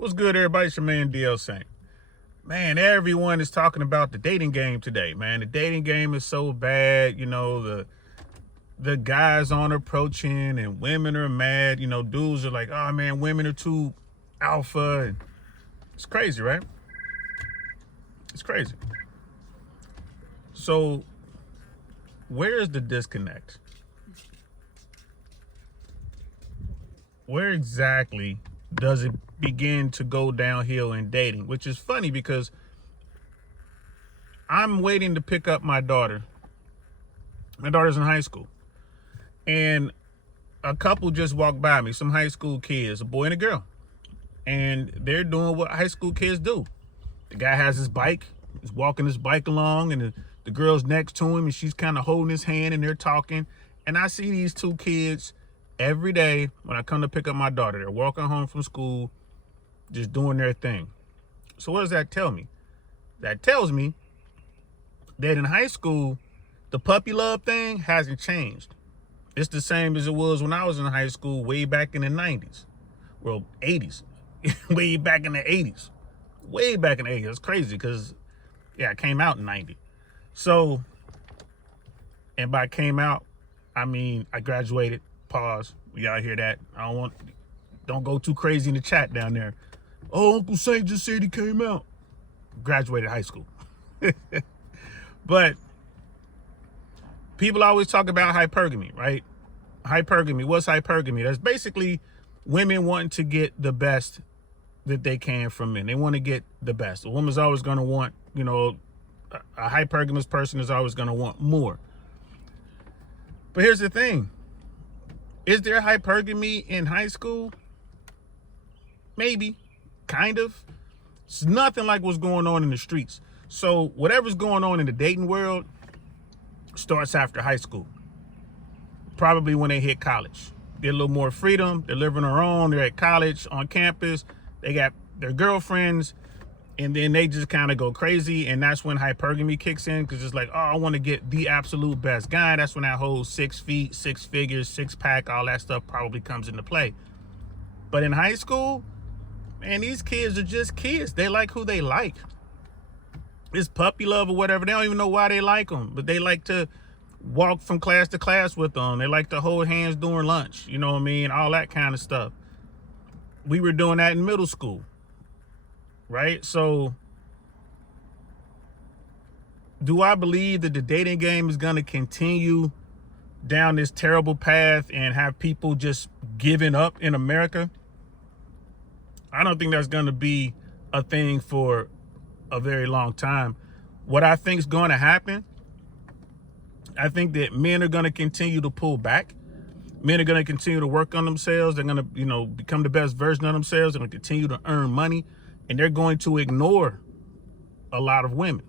What's good, everybody? It's your man, DL Saint. Man, everyone is talking about the dating game today, man. The dating game is so bad. The guys aren't approaching and women are mad. Dudes are like, oh, man, women are too alpha. And it's crazy, right? It's crazy. So where is the disconnect? Where exactly does it begin to go downhill in dating? Which is funny because I'm waiting to pick up my daughter. My daughter's in high school. And a couple just walked by me, some high school kids, a boy and a girl. And they're doing what high school kids do. The guy has his bike, he's walking his bike along, and the girl's next to him, and she's kind of holding his hand, and they're talking. And I see these two kids every day when I come to pick up my daughter. They're walking home from school, just doing their thing. So what does that tell me? That tells me that in high school, the puppy love thing hasn't changed. It's the same as it was when I was in high school way back in the 90s. Well, 80s. Way back in the 80s. Way back in the 80s. It's crazy because, I came out in 90. So, and by came out, I mean I graduated. Pause. Y'all hear that? Don't go too crazy in the chat down there. Oh, Uncle Saint just said he came out. Graduated high school. But people always talk about hypergamy, right? Hypergamy. What's hypergamy? That's basically women wanting to get the best that they can from men. They want to get the best. A woman's always going to want, a hypergamous person is always going to want more. But here's the thing. Is there hypergamy in high school? Maybe. Kind of. It's nothing like what's going on in the streets. So whatever's going on in the dating world starts after high school. Probably when they hit college. Get a little more freedom. They're living their own. They're at college, on campus. They got their girlfriends. And then they just kind of go crazy. And that's when hypergamy kicks in. Because it's like, oh, I want to get the absolute best guy. That's when that whole 6 feet, 6 figures, 6-pack, all that stuff probably comes into play. But in high school, man, these kids are just kids. They like who they like. It's puppy love or whatever. They don't even know why they like them. But they like to walk from class to class with them. They like to hold hands during lunch. You know what I mean? All that kind of stuff. We were doing that in middle school. Right? So do I believe that the dating game is going to continue down this terrible path and have people just giving up in America? I don't think that's going to be a thing for a very long time. What I think is going to happen, I think that men are going to continue to pull back. Men are going to continue to work on themselves. They're going to, become the best version of themselves. They're going to continue to earn money. And they're going to ignore a lot of women.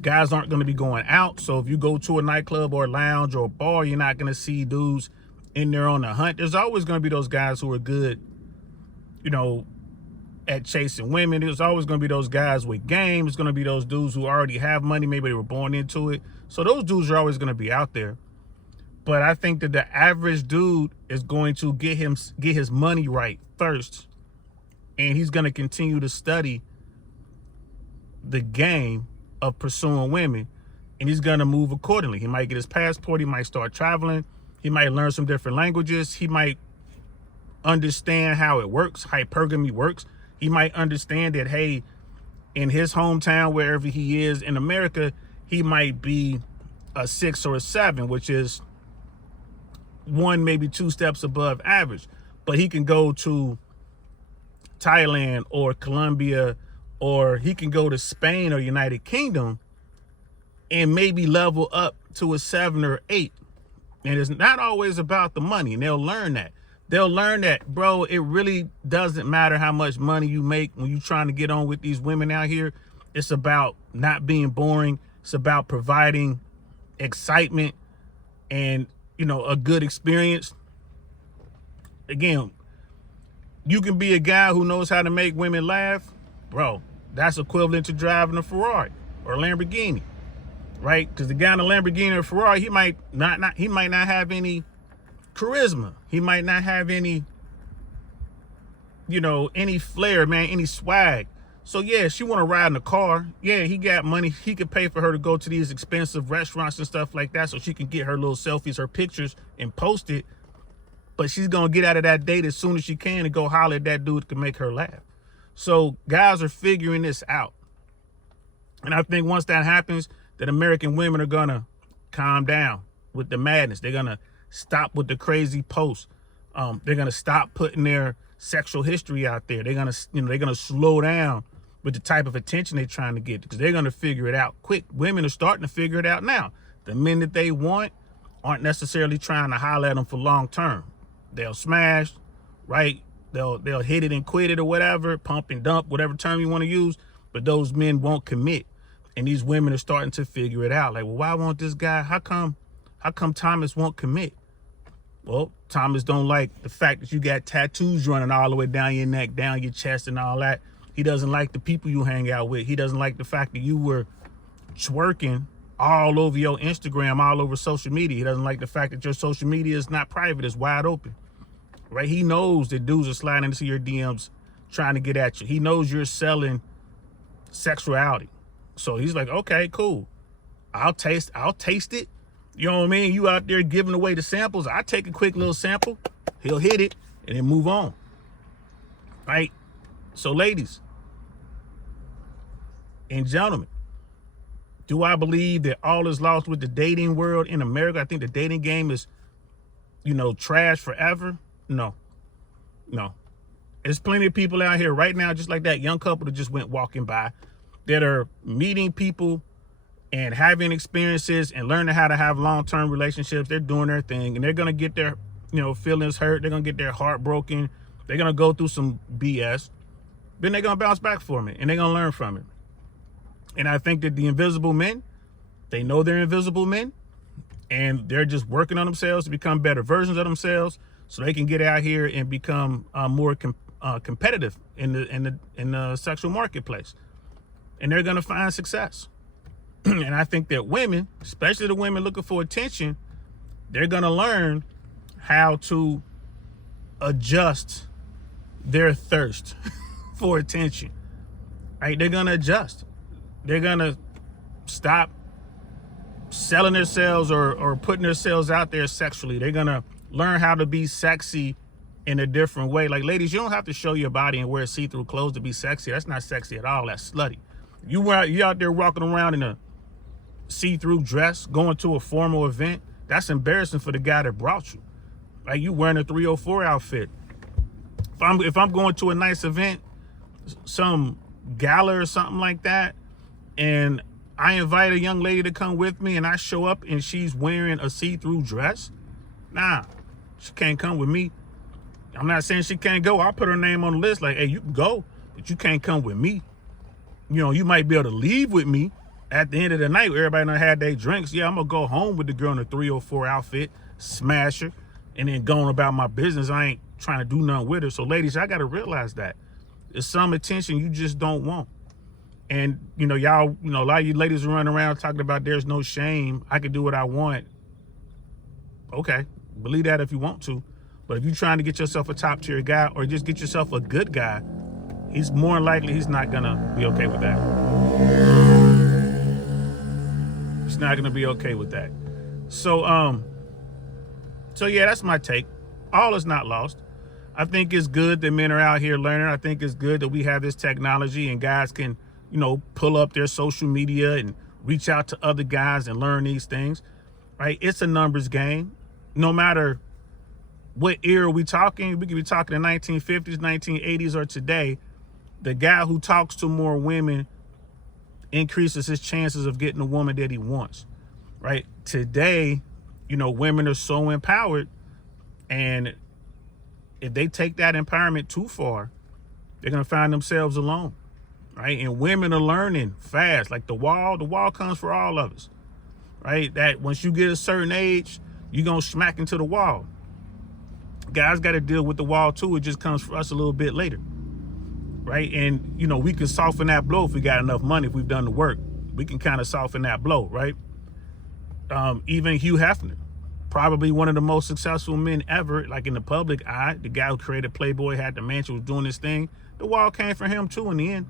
Guys aren't going to be going out. So if you go to a nightclub or a lounge or a bar, you're not going to see dudes in there on the hunt. There's always going to be those guys who are good, at chasing women. There's always going to be those guys with game. It's going to be those dudes who already have money. Maybe they were born into it. So those dudes are always going to be out there. But I think that the average dude is going to get his money right first. And he's going to continue to study the game of pursuing women. And he's going to move accordingly. He might get his passport. He might start traveling. He might learn some different languages. He might understand how it works, hypergamy works. He might understand that, hey, in his hometown, wherever he is in America, he might be a 6 or a 7, which is 1, maybe 2 steps above average. But he can go to Thailand or Colombia, or he can go to Spain or United Kingdom and maybe level up to a 7 or 8. And it's not always about the money. And they'll learn that. They'll learn that, bro, it really doesn't matter how much money you make when you're trying to get on with these women out here. It's about not being boring. It's about providing excitement and, a good experience. Again, you can be a guy who knows how to make women laugh, bro. That's equivalent to driving a Ferrari or a Lamborghini, right? Because the guy in a Lamborghini or Ferrari, he might not have any charisma. He might not have any any flair, man, any swag. So yeah, she want to ride in the car. Yeah, he got money. He could pay for her to go to these expensive restaurants and stuff like that so she can get her little selfies, her pictures, and post it. But she's going to get out of that date as soon as she can and go holler at that dude to make her laugh. So guys are figuring this out. And I think once that happens, that American women are going to calm down with the madness. They're going to stop with the crazy posts. They're going to stop putting their sexual history out there. They're going to, they're going to slow down with the type of attention they're trying to get because they're going to figure it out quick. Women are starting to figure it out now. The men that they want aren't necessarily trying to holler at them for long term. They'll smash, right? They'll hit it and quit it or whatever, pump and dump, whatever term you want to use. But those men won't commit. And these women are starting to figure it out. Like, well, why won't this guy? How come Thomas won't commit? Well, Thomas don't like the fact that you got tattoos running all the way down your neck, down your chest and all that. He doesn't like the people you hang out with. He doesn't like the fact that you were twerking all over your Instagram, all over social media. He doesn't like the fact that your social media is not private, it's wide open, right? He knows that dudes are sliding into your DMs trying to get at you. He knows you're selling sexuality. So he's like, okay, cool. I'll taste it. You know what I mean? You out there giving away the samples. I take a quick little sample. He'll hit it and then move on. Right? So ladies and gentlemen, do I believe that all is lost with the dating world in America? I think the dating game is, trash forever. No. There's plenty of people out here right now, just like that young couple that just went walking by, that are meeting people and having experiences and learning how to have long-term relationships. They're doing their thing and they're going to get their, feelings hurt. They're going to get their heart broken. They're going to go through some BS. Then they're going to bounce back from it and they're going to learn from it. And I think that the invisible men, they know they're invisible men and they're just working on themselves to become better versions of themselves so they can get out here and become more competitive in the sexual marketplace. And they're going to find success. And I think that women, especially the women looking for attention, they're going to learn how to adjust their thirst for attention. Right? They're going to adjust. They're going to stop selling themselves or putting themselves out there sexually. They're going to learn how to be sexy in a different way. Like, ladies, you don't have to show your body and wear see-through clothes to be sexy. That's not sexy at all. That's slutty. You out there walking around in a see-through dress, going to a formal event, that's embarrassing for the guy that brought you. Like, you wearing a 304 outfit. If I'm going to a nice event, some gala or something like that, and I invite a young lady to come with me and I show up and she's wearing a see-through dress, nah, she can't come with me. I'm not saying she can't go. I'll put her name on the list like, hey, you can go, but you can't come with me. You might be able to leave with me at the end of the night where everybody done had their drinks. Yeah, I'm going to go home with the girl in a 304 outfit, smash her, and then going about my business. I ain't trying to do nothing with her. So, ladies, I got to realize that. There's some attention you just don't want. And, y'all, a lot of you ladies are running around talking about there's no shame. I can do what I want. Okay, believe that if you want to. But if you're trying to get yourself a top-tier guy or just get yourself a good guy, he's more than likely he's not going to be okay with that. He's not going to be okay with that. So yeah, that's my take. All is not lost. I think it's good that men are out here learning. I think it's good that we have this technology and guys can, pull up their social media and reach out to other guys and learn these things, right? It's a numbers game. No matter what era we talking, we could be talking the 1950s, 1980s, or today. The guy who talks to more women increases his chances of getting a woman that he wants, right? Today, women are so empowered, and if they take that empowerment too far, they're going to find themselves alone, right? And women are learning fast. Like the wall comes for all of us, right? That once you get a certain age, you're going to smack into the wall. Guys got to deal with the wall too. It just comes for us a little bit later. Right. And, we can soften that blow if we got enough money, if we've done the work. We can kind of soften that blow. Right. Even Hugh Hefner, probably one of the most successful men ever, like in the public eye. The guy who created Playboy, had the mansion, was doing this thing. The wall came for him too in the end.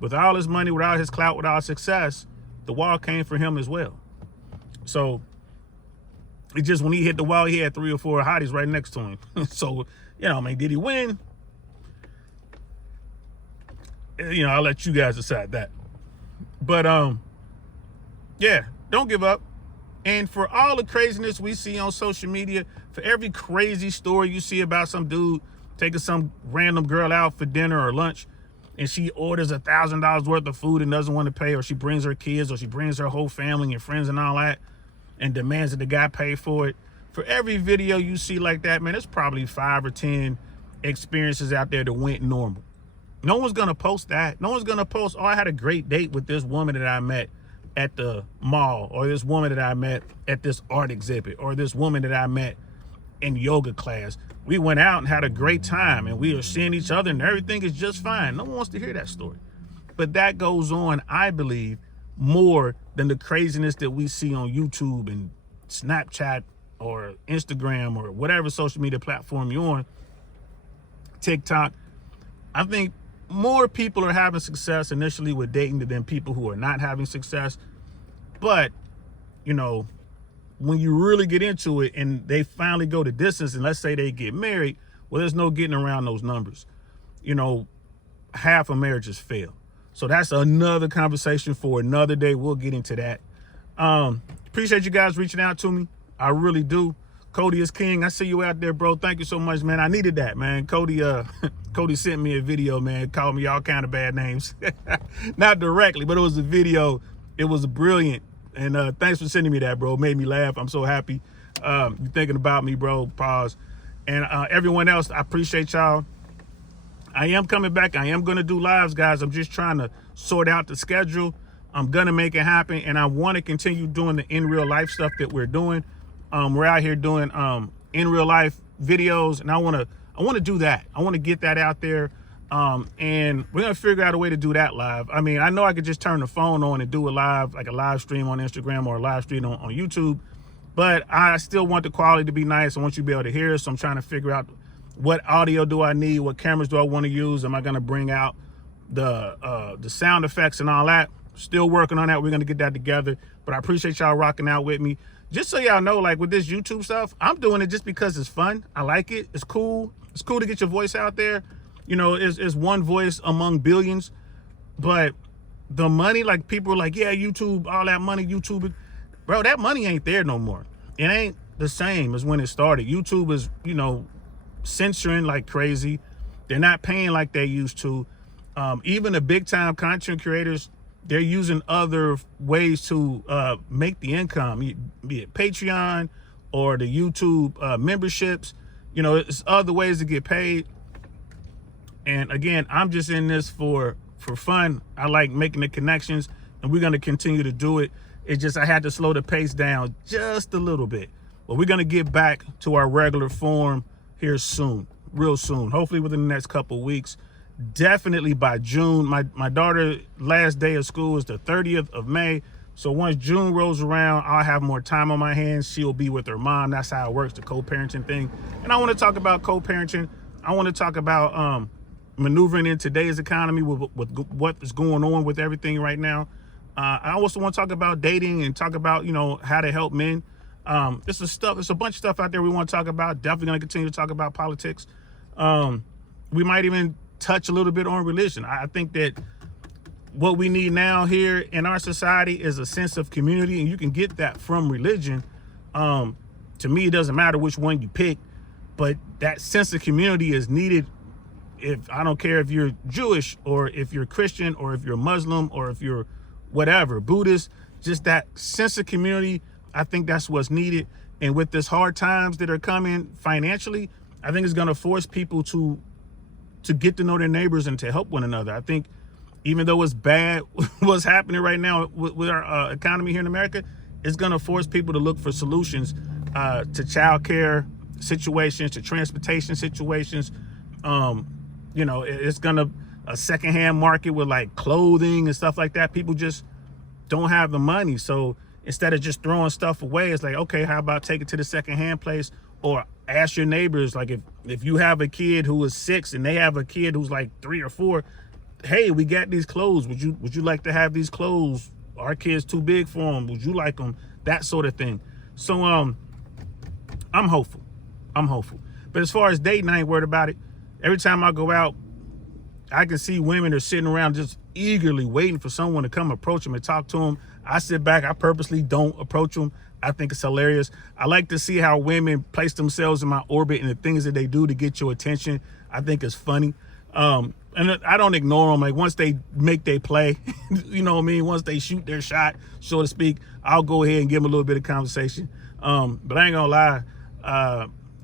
With all his money, with all his clout, with all his success, the wall came for him as well. So it just, when he hit the wall, he had 3 or 4 hotties right next to him. So, you know, I mean, did he win? You know, I'll let you guys decide that. But yeah, don't give up. And for all the craziness we see on social media, for every crazy story you see about some dude taking some random girl out for dinner or lunch, and she orders $1,000 worth of food and doesn't want to pay, or she brings her kids, or she brings her whole family and friends and all that, and demands that the guy pay for it. For every video you see like that, man, there's probably 5 or 10 experiences out there that went normal. No one's gonna post that. No one's gonna post, oh, I had a great date with this woman that I met at the mall, or this woman that I met at this art exhibit, or this woman that I met in yoga class. We went out and had a great time, and we are seeing each other, and everything is just fine. No one wants to hear that story. But that goes on, I believe, more than the craziness that we see on YouTube and Snapchat or Instagram or whatever social media platform you're on, TikTok. I think more people are having success initially with dating than people who are not having success. But, you know, when you really get into it and they finally go the distance, and let's say they get married, well, there's no getting around those numbers. You know, half of marriages fail. So that's another conversation for another day. We'll get into that. Appreciate you guys reaching out to me. I really do. Cody is king. I see you out there, bro. Thank you so much, man. I needed that, man. Cody sent me a video, man. Called me all kind of bad names. Not directly, but it was a video. It was brilliant. And thanks for sending me that, bro. It made me laugh. I'm so happy. You thinking about me, bro. Pause. And everyone else, I appreciate y'all. I am coming back. I am going to do lives, guys. I'm just trying to sort out the schedule. I'm going to make it happen. And I want to continue doing the in real life stuff that we're doing. We're out here doing in real life videos, and I want to do that. I want to get that out there. And we're going to figure out a way to do that live. I mean, I know I could just turn the phone on and do a live, like a live stream on Instagram or a live stream on YouTube, but I still want the quality to be nice. I want you to be able to hear. So I'm trying to figure out what audio do I need? What cameras do I want to use? Am I going to bring out the sound effects and all that? Still working on that. We're going to get that together, but I appreciate y'all rocking out with me. Just so y'all know, like with this YouTube stuff, I'm doing it just because it's fun. I like it. It's cool. It's cool to get your voice out there. You know, it's one voice among billions. But the money, like people are like, yeah, YouTube, all that money, YouTube. Bro, that money ain't there no more. It ain't the same as when it started. YouTube is, you know, censoring like crazy. They're not paying like they used to. Even the big time content creators, they're using other ways to make the income, be it Patreon or the YouTube memberships. You know, it's other ways to get paid. And again, I'm just in this for fun. I like making the connections, and we're going to continue to do it. It's just I had to slow the pace down just a little bit. But we're going to get back to our regular form here soon, real soon, hopefully within the next couple weeks. Definitely by June. My daughter's last day of school is the 30th of May. So once June rolls around, I'll have more time on my hands. She'll be with her mom. That's how it works, the co-parenting thing. And I want to talk about co-parenting. I want to talk about maneuvering in today's economy with what is going on with everything right now. I also want to talk about dating and talk about, you know, how to help men. It's a bunch of stuff out there we want to talk about. Definitely going to continue to talk about politics. We might even touch a little bit on religion. I think that what we need now here in our society is a sense of community, and you can get that from religion. To me, it doesn't matter which one you pick, but that sense of community is needed. If I don't care if you're Jewish or if you're Christian or if you're Muslim or if you're whatever, Buddhist, just that sense of community, I think that's what's needed. And with this hard times that are coming financially, I think it's going to force people to get to know their neighbors and to help one another. I think even though it's bad what's happening right now with our economy here in America, it's going to force people to look for solutions to child care situations, to transportation situations. You know, it's going to a secondhand market with like clothing and stuff like that. People just don't have the money. So instead of just throwing stuff away. It's like, okay, how about take it to the secondhand place, or ask your neighbors. Like if you have a kid who is 6 and they have a kid who's like 3 or 4, hey, we got these clothes. Would you like to have these clothes? Our kid's too big for them. Would you like them? That sort of thing. So I'm hopeful. But as far as dating, I ain't worried about it. Every time I go out, I can see women are sitting around just eagerly waiting for someone to come approach them and talk to them. I sit back. I purposely don't approach them. I think it's hilarious. I like to see how women place themselves in my orbit and the things that they do to get your attention. I think it's funny. And I don't ignore them. Like, once they make their play, you know what I mean? Once they shoot their shot, so to speak, I'll go ahead and give them a little bit of conversation. But I ain't gonna lie.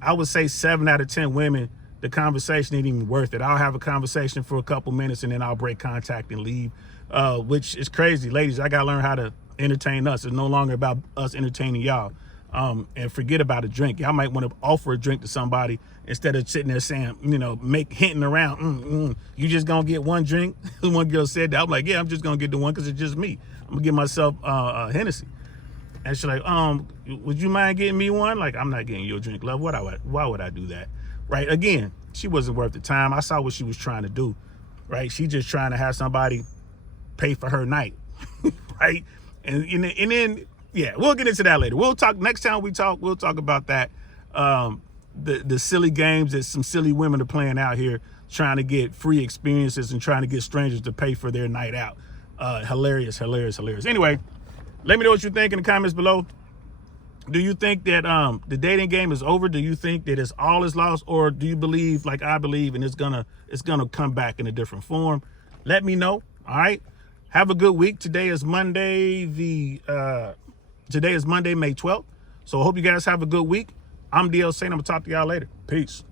I would say 7 out of 10 women, the conversation ain't even worth it. I'll have a conversation for a couple minutes and then I'll break contact and leave, which is crazy. Ladies, I gotta learn how to entertain us. It's no longer about us entertaining y'all. And forget about a drink. Y'all might want to offer a drink to somebody instead of sitting there saying, hinting around, you just gonna get one drink? One girl said that. I'm like, yeah, I'm just gonna get the one because it's just me. I'm gonna give myself a Hennessy. And she's like, would you mind getting me one? Like, I'm not getting you a drink, love. Why would I do that? Right? Again, she wasn't worth the time. I saw what she was trying to do. Right? She just trying to have somebody pay for her night. Right? And then, yeah, we'll get into that later. We'll talk next time we talk. We'll talk about that. The silly games that some silly women are playing out here, trying to get free experiences and trying to get strangers to pay for their night out. Hilarious. Anyway, let me know what you think in the comments below. Do you think that the dating game is over? Do you think that it's all is lost, or do you believe, like I believe, and it's gonna come back in a different form? Let me know. All right. Have a good week. Today is Monday, May 12th. So I hope you guys have a good week. I'm DL Saint. I'm gonna talk to y'all later. Peace.